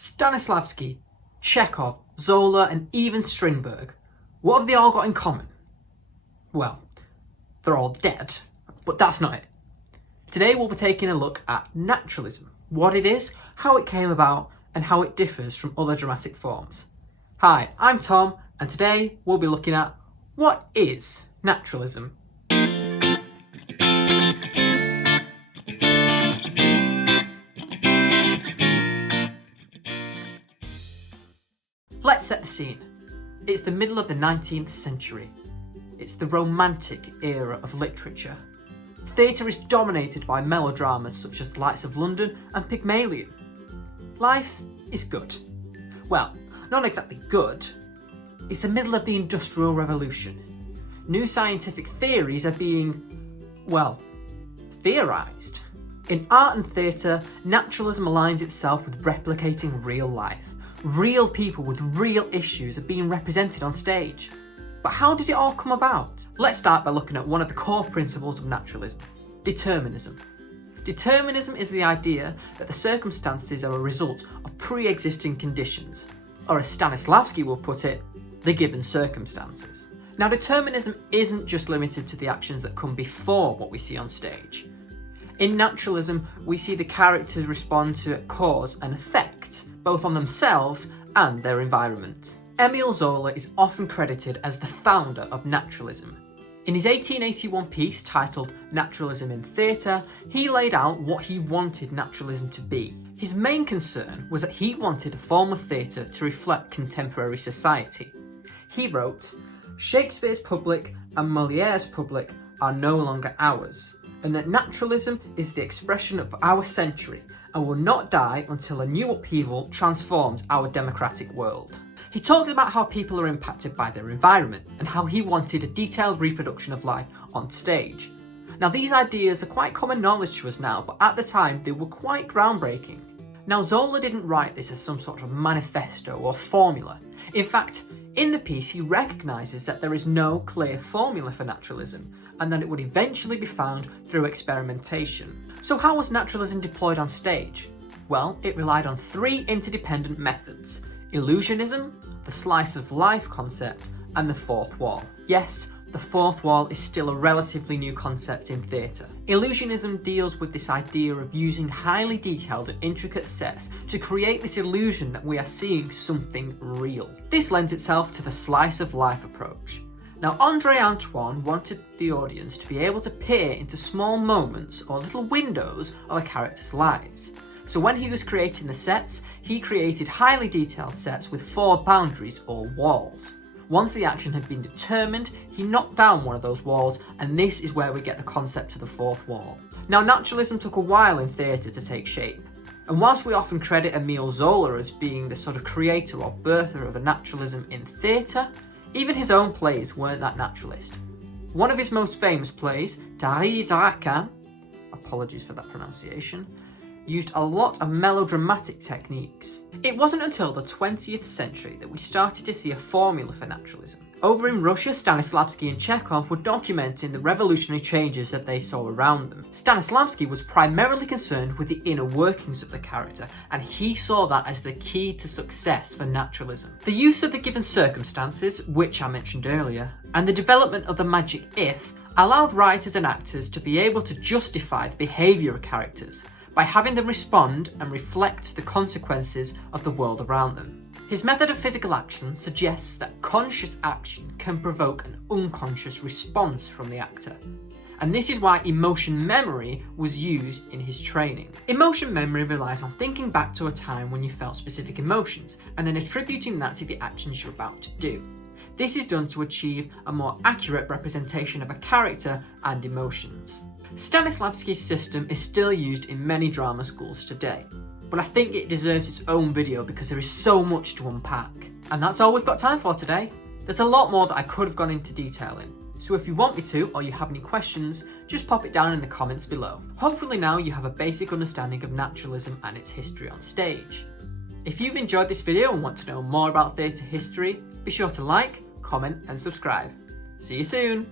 Stanislavski, Chekhov, Zola and even Strindberg, what have they all got in common? Well, they're all dead, but that's not it. Today we'll be taking a look at naturalism, what it is, how it came about, and how it differs from other dramatic forms. Hi, I'm Tom, and today we'll be looking at what is naturalism. Let's set the scene. It's the middle of the 19th century. It's the Romantic era of literature. Theatre is dominated by melodramas such as The Lights of London and Pygmalion. Life is good. Well, not exactly good. It's the middle of the Industrial Revolution. New scientific theories are being, well, theorised. In art and theatre, naturalism aligns itself with replicating real life. Real people with real issues are being represented on stage. But how did it all come about? Let's start by looking at one of the core principles of naturalism, determinism. Determinism is the idea that the circumstances are a result of pre-existing conditions, or as Stanislavski will put it, the given circumstances. Now, determinism isn't just limited to the actions that come before what we see on stage. In naturalism, we see the characters respond to cause and effect, both on themselves and their environment. Emile Zola is often credited as the founder of naturalism. In his 1881 piece titled Naturalism in Theatre, he laid out what he wanted naturalism to be. His main concern was that he wanted a form of theatre to reflect contemporary society. He wrote, "Shakespeare's public and Moliere's public are no longer ours, and that naturalism is the expression of our century and will not die until a new upheaval transforms our democratic world." He talked about how people are impacted by their environment and how he wanted a detailed reproduction of life on stage. Now, these ideas are quite common knowledge to us now, but at the time they were quite groundbreaking. Now, Zola didn't write this as some sort of manifesto or formula. In fact, in the piece he recognises that there is no clear formula for naturalism and that it would eventually be found through experimentation. So how was naturalism deployed on stage? Well, it relied on three interdependent methods: illusionism, the slice of life concept, and the fourth wall. Yes, the fourth wall is still a relatively new concept in theatre. Illusionism deals with this idea of using highly detailed and intricate sets to create this illusion that we are seeing something real. This lends itself to the slice of life approach. Now, André Antoine wanted the audience to be able to peer into small moments or little windows of a character's lives. So when he was creating the sets, he created highly detailed sets with four boundaries or walls. Once the action had been determined, he knocked down one of those walls, and this is where we get the concept of the fourth wall. Now, naturalism took a while in theatre to take shape. And whilst we often credit Emile Zola as being the sort of creator or birther of a naturalism in theatre, even his own plays weren't that naturalist. One of his most famous plays, Tariz Arakan, apologies for that pronunciation, used a lot of melodramatic techniques. It wasn't until the 20th century that we started to see a formula for naturalism. Over in Russia, Stanislavski and Chekhov were documenting the revolutionary changes that they saw around them. Stanislavski was primarily concerned with the inner workings of the character, and he saw that as the key to success for naturalism. The use of the given circumstances, which I mentioned earlier, and the development of the magic if, allowed writers and actors to be able to justify the behaviour of characters by having them respond and reflect the consequences of the world around them. His method of physical action suggests that conscious action can provoke an unconscious response from the actor. And this is why emotion memory was used in his training. Emotion memory relies on thinking back to a time when you felt specific emotions and then attributing that to the actions you're about to do. This is done to achieve a more accurate representation of a character and emotions. Stanislavski's system is still used in many drama schools today, but I think it deserves its own video because there is so much to unpack. And that's all we've got time for today. There's a lot more that I could have gone into detail in, so if you want me to or you have any questions, just pop it down in the comments below. Hopefully now you have a basic understanding of naturalism and its history on stage. If you've enjoyed this video and want to know more about theatre history, be sure to like, comment and subscribe. See you soon!